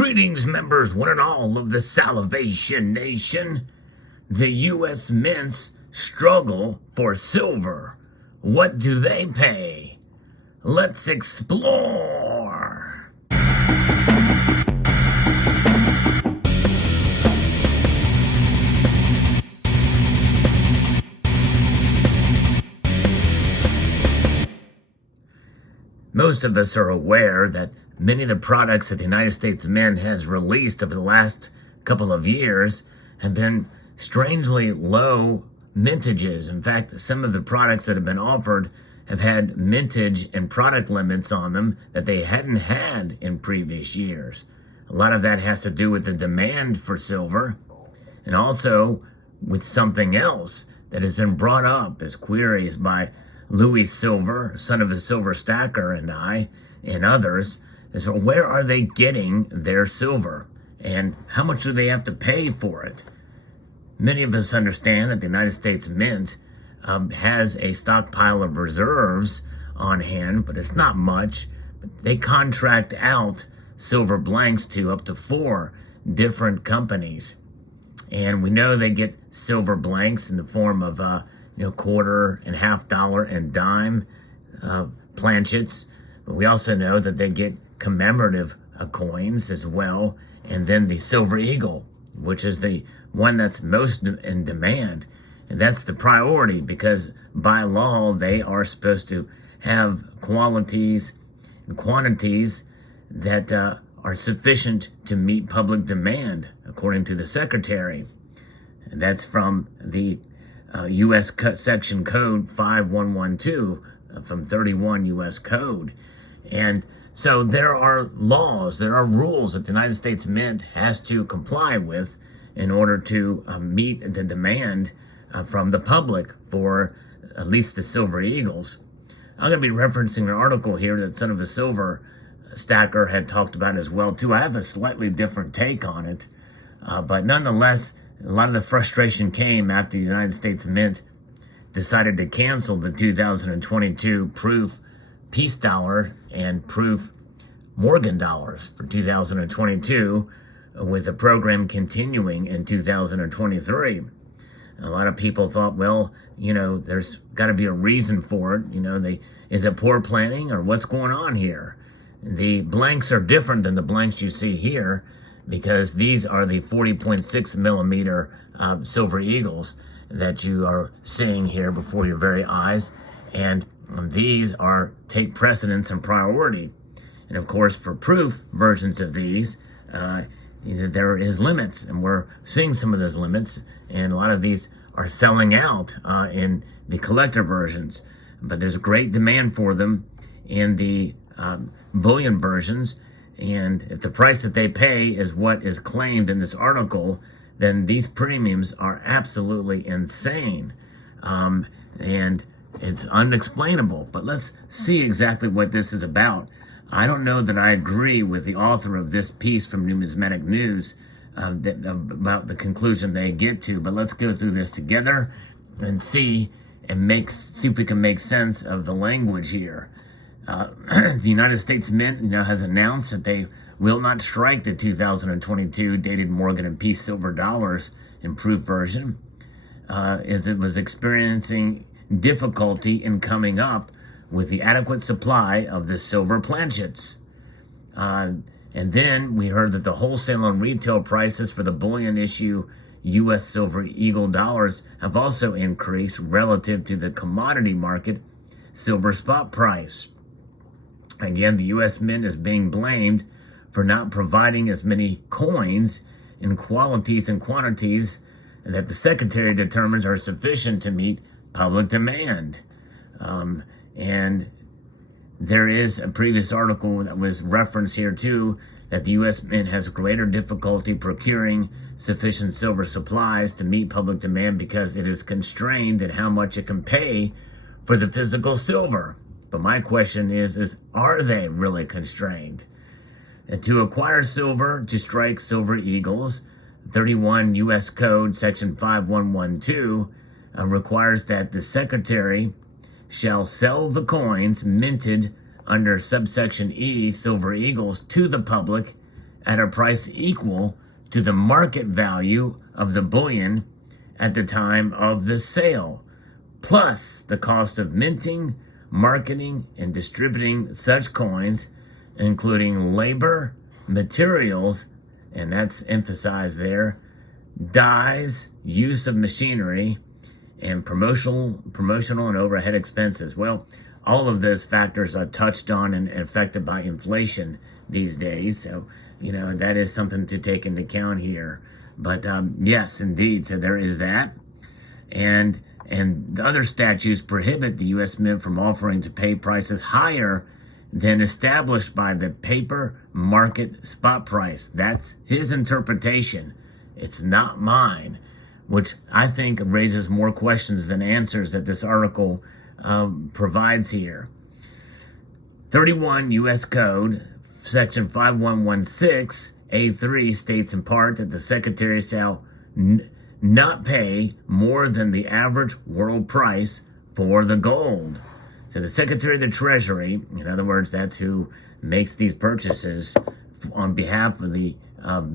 Greetings, members, one and all of the Salivation Nation. The U.S. mints struggle for silver. What do they pay? Let's explore. Most of us are aware that many of the products that the United States Mint has released over the last couple of years have been strangely low mintages. In fact, some of the products that have been offered have had mintage and product limits on them that they hadn't had in previous years. A lot of that has to do with the demand for silver and also with something else that has been brought up as queries by Louis Silver, son of a silver stacker, and I, and others, is where are they getting their silver and how much do they have to pay for it? Many of us understand that the United States Mint has a stockpile of reserves on hand, but it's not much. They contract out silver blanks to up to 4 different companies. And we know they get silver blanks in the form of quarter and $half and dime planchets. But we also know that they get commemorative coins as well. And then the silver eagle, which is the one that's most in demand. And that's the priority because by law, they are supposed to have qualities and quantities that are sufficient to meet public demand, according to the secretary. And that's from the U.S. Section Code 5112 from 31 U.S. Code. And so there are laws, there are rules that the United States Mint has to comply with in order to meet the demand from the public for at least the silver eagles. I'm going to be referencing an article here that son of a silver stacker had talked about as well too. I have a slightly different take on it, but nonetheless, a lot of the frustration came after the United States Mint decided to cancel the 2022 proof peace dollar and proof Morgan dollars for 2022, with the program continuing in 2023. A lot of people thought, well, there's got to be a reason for it. Is it poor planning or what's going on here? The blanks are different than the blanks you see here because these are the 40.6 millimeter silver eagles that you are seeing here before your very eyes. And these take precedence and priority. And of course, for proof versions of these, there is limits, and we're seeing some of those limits, and a lot of these are selling out in the collector versions. But there's great demand for them in the bullion versions, and if the price that they pay is what is claimed in this article, then these premiums are absolutely insane. And it's unexplainable. But let's see exactly what this is about. I don't know that I agree with the author of this piece from Numismatic News about the conclusion they get to, but let's go through this together and see if we can make sense of the language here. The United States Mint has announced that they will not strike the 2022 dated Morgan and Peace silver dollars in proof version, as it was experiencing difficulty in coming up with the adequate supply of the silver planchets. And then we heard that the wholesale and retail prices for the bullion issue U.S. silver eagle dollars have also increased relative to the commodity market silver spot price. Again, the U.S. Mint is being blamed for not providing as many coins in qualities and quantities that the Secretary determines are sufficient to meet public demand. And there is a previous article that was referenced here too, that the U.S. Mint has greater difficulty procuring sufficient silver supplies to meet public demand because it is constrained in how much it can pay for the physical silver. But my question is are they really constrained? And to acquire silver, to strike silver eagles, 31 U.S. Code Section 5112 requires that the Secretary shall sell the coins minted under subsection E, silver eagles, to the public at a price equal to the market value of the bullion at the time of the sale, plus the cost of minting, marketing, and distributing such coins, including labor, materials, and that's emphasized there, dyes, use of machinery, and promotional and overhead expenses. Well, all of those factors are touched on and affected by inflation these days. So, that is something to take into account here. But yes, indeed. So there is that. And the other statutes prohibit the U.S. Mint from offering to pay prices higher than established by the paper market spot price. That's his interpretation. It's not mine, which I think raises more questions than answers that this article provides here. 31 U.S. Code, Section 5116A3 states in part that the Secretary shall not pay more than the average world price for the gold. So the Secretary of the Treasury, in other words, that's who makes these purchases on behalf of the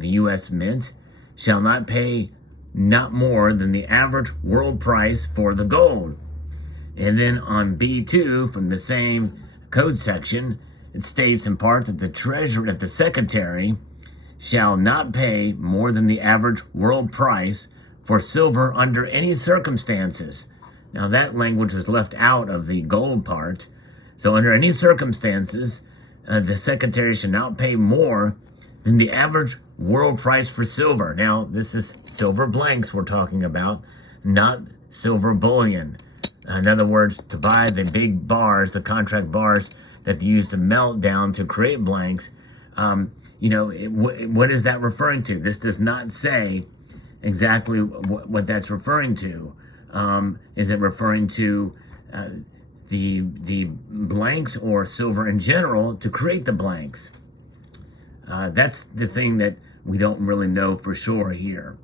U.S. Mint, shall not pay not more than the average world price for the gold. And then on B2 from the same code section, it states in part that the Secretary shall not pay more than the average world price for silver under any circumstances. Now that language was left out of the gold part. So under any circumstances, the Secretary shall not pay more than the average world price for silver. Now this is silver blanks we're talking about, not silver bullion. In other words, to buy the big bars, the contract bars that they use to melt down to create blanks, what is that referring to? This does not say exactly what that's referring to. Is it referring to the blanks or silver in general to create the blanks? That's the thing that we don't really know for sure here.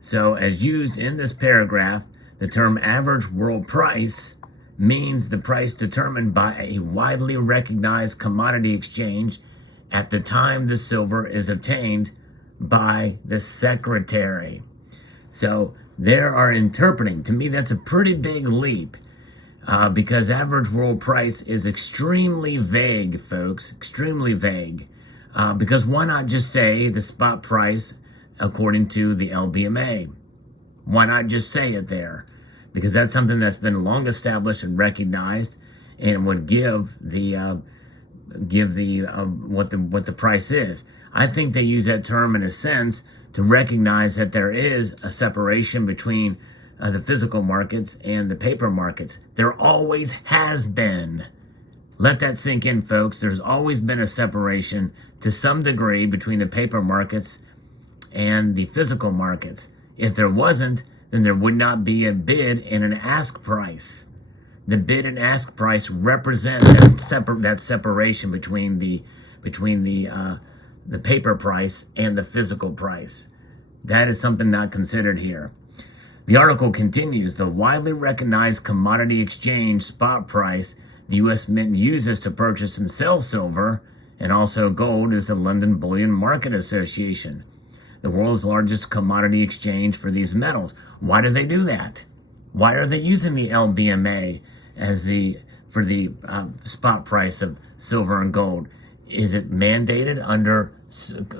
So as used in this paragraph, the term average world price means the price determined by a widely recognized commodity exchange at the time the silver is obtained by the Secretary. So they are interpreting. To me, that's a pretty big leap because average world price is extremely vague, folks, extremely vague. Because why not just say the spot price according to the LBMA? Why not just say it there? Because that's something that's been long established and recognized, and would give what the price is. I think they use that term in a sense to recognize that there is a separation between the physical markets and the paper markets. There always has been. Let that sink in, folks. There's always been a separation to some degree between the paper markets and the physical markets. If there wasn't, then there would not be a bid and an ask price. The bid and ask price represent that separation between the paper price and the physical price. That is something not considered here. The article continues, the widely recognized commodity exchange spot price the U.S. Mint uses to purchase and sell silver and also gold is the London Bullion Market Association, the world's largest commodity exchange for these metals. Why do they do that? Why are they using the LBMA for the spot price of silver and gold? Is it mandated under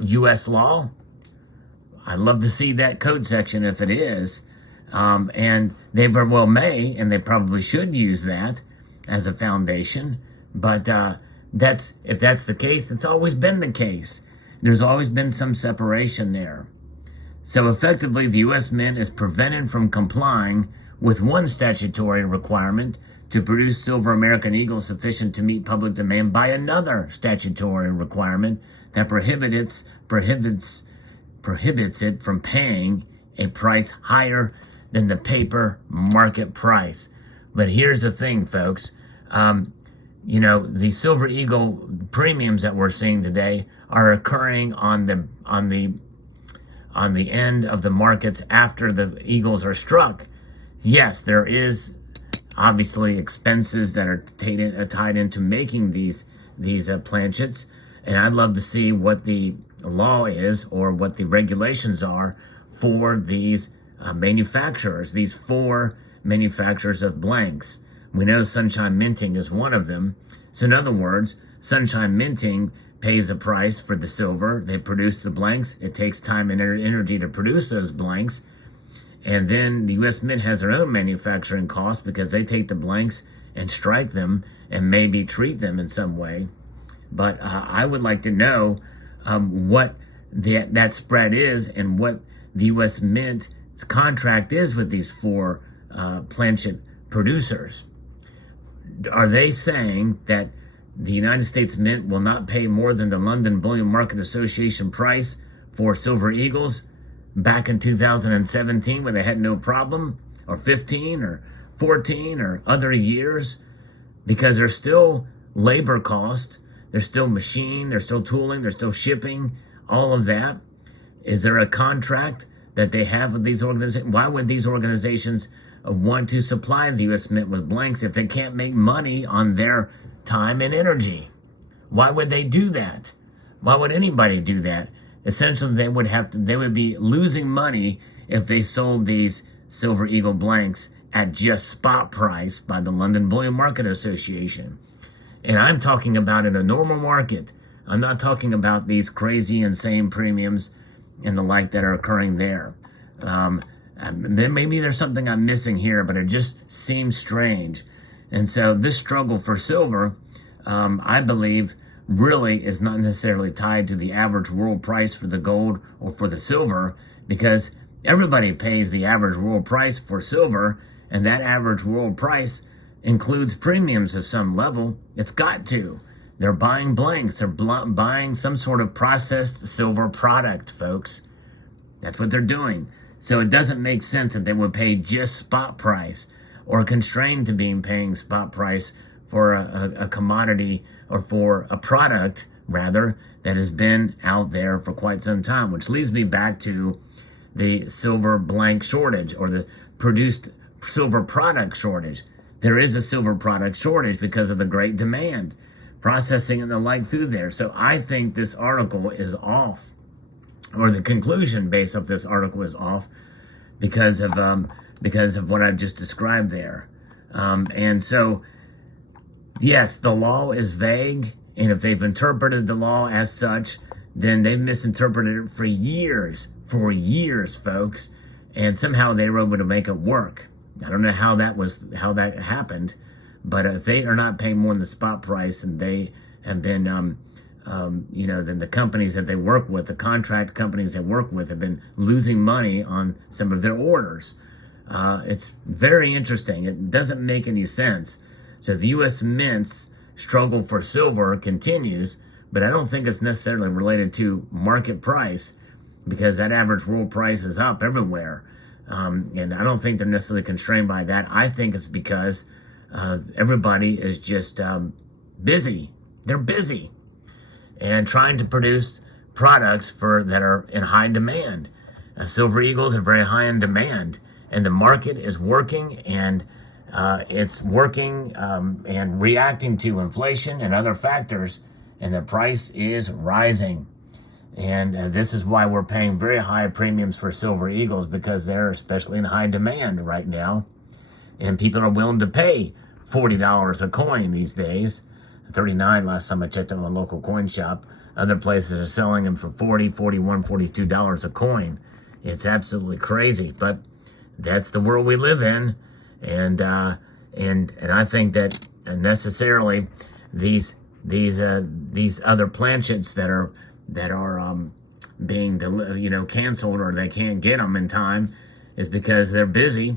U.S. law? I'd love to see that code section if it is. And they very well may, and they probably should use that as a foundation. But if that's the case, it's always been the case. There's always been some separation there. So effectively, the U.S. Mint is prevented from complying with one statutory requirement to produce silver American Eagle sufficient to meet public demand by another statutory requirement that prohibits it from paying a price higher than the paper market price. But here's the thing, folks. The Silver Eagle premiums that we're seeing today are occurring on the end of the markets after the Eagles are struck. Yes, there is obviously expenses that are tied into making these planchets, And I'd love to see what the law is or what the regulations are for these manufacturers, these 4 manufacturers of blanks. We know Sunshine Minting is one of them. So in other words, Sunshine Minting pays a price for the silver. They produce the blanks. It takes time and energy to produce those blanks. And then the U.S. Mint has their own manufacturing costs because they take the blanks and strike them and maybe treat them in some way. But I would like to know what that spread is and what the U.S. Mint's contract is with these 4 planchet producers. Are they saying that the United States Mint will not pay more than the London Bullion Market Association price for Silver Eagles back in 2017 when they had no problem, or 15 or 14 or other years? Because there's still labor cost, there's still machine, there's still tooling, there's still shipping, all of that. Is there a contract that they have with these organizations? Why would these organizations want to supply the U.S. Mint with blanks if they can't make money on their time and energy? Why would they do that? Why would anybody do that? Essentially, they would be losing money if they sold these Silver Eagle blanks at just spot price by the London Bullion Market Association. And I'm talking about in a normal market. I'm not talking about these crazy, insane premiums and the like that are occurring there. Maybe there's something I'm missing here, but it just seems strange. And so this struggle for silver, I believe, really is not necessarily tied to the average world price for the gold or for the silver, because everybody pays the average world price for silver, and that average world price includes premiums of some level. It's got to. They're buying blanks. They're buying some sort of processed silver product, folks. That's what they're doing. So it doesn't make sense that they would pay just spot price or constrained to being paying spot price for a commodity or for a product, rather, that has been out there for quite some time, which leads me back to the silver blank shortage or the produced silver product shortage. There is a silver product shortage because of the great demand, processing and the like through there. So I think this article is off, or the conclusion based off this article is off because of what I've just described there. And so, yes, the law is vague, and if they've interpreted the law as such, then they've misinterpreted it for years, folks, and somehow they were able to make it work. I don't know how that happened, but if they are not paying more than the spot price, and they have been, then the companies that they work with, the contract companies they work with, have been losing money on some of their orders. It's very interesting. It doesn't make any sense. So the U.S. Mint's struggle for silver continues, but I don't think it's necessarily related to market price, because that average world price is up everywhere. And I don't think they're necessarily constrained by that. I think it's because everybody is just busy. They're busy and trying to produce products that are in high demand. Silver Eagles are very high in demand, and the market is working, and it's working and reacting to inflation and other factors, and the price is rising. And this is why we're paying very high premiums for Silver Eagles, because they're especially in high demand right now. And people are willing to pay $40 a coin these days. $39 last time I checked on a local coin shop. Other places are selling them for $40, $41, $42 a coin. It's absolutely crazy, but that's the world we live in. And I think that necessarily these other planchets that are being canceled, or they can't get them in time, is because they're busy,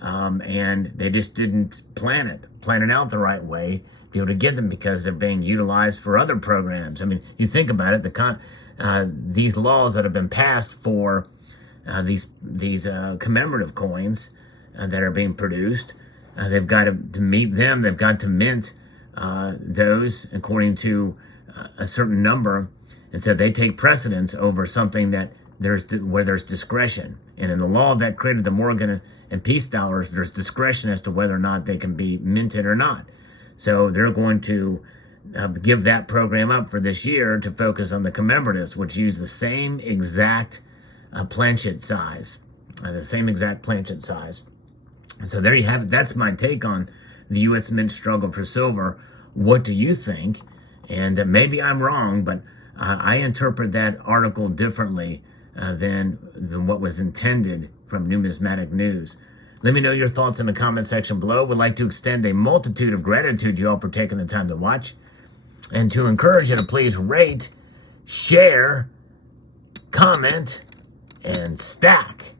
and they just didn't plan it out the right way to be able to get them, because they're being utilized for other programs. I mean, you think about it, these laws that have been passed for these commemorative coins that are being produced, they've got to meet them. They've got to mint those according to a certain number. And so they take precedence over something where there's discretion. And in the law that created the Morgan and Peace dollars, there's discretion as to whether or not they can be minted or not. So they're going to give that program up for this year to focus on the commemoratives, which use the same exact planchet size. So there you have it. That's my take on the U.S. Mint struggle for silver. What do you think? And maybe I'm wrong, but I interpret that article differently than what was intended from Numismatic News. Let me know your thoughts in the comment section below. Would like to extend a multitude of gratitude to you all for taking the time to watch, and to encourage you to please rate, share, comment, and stack.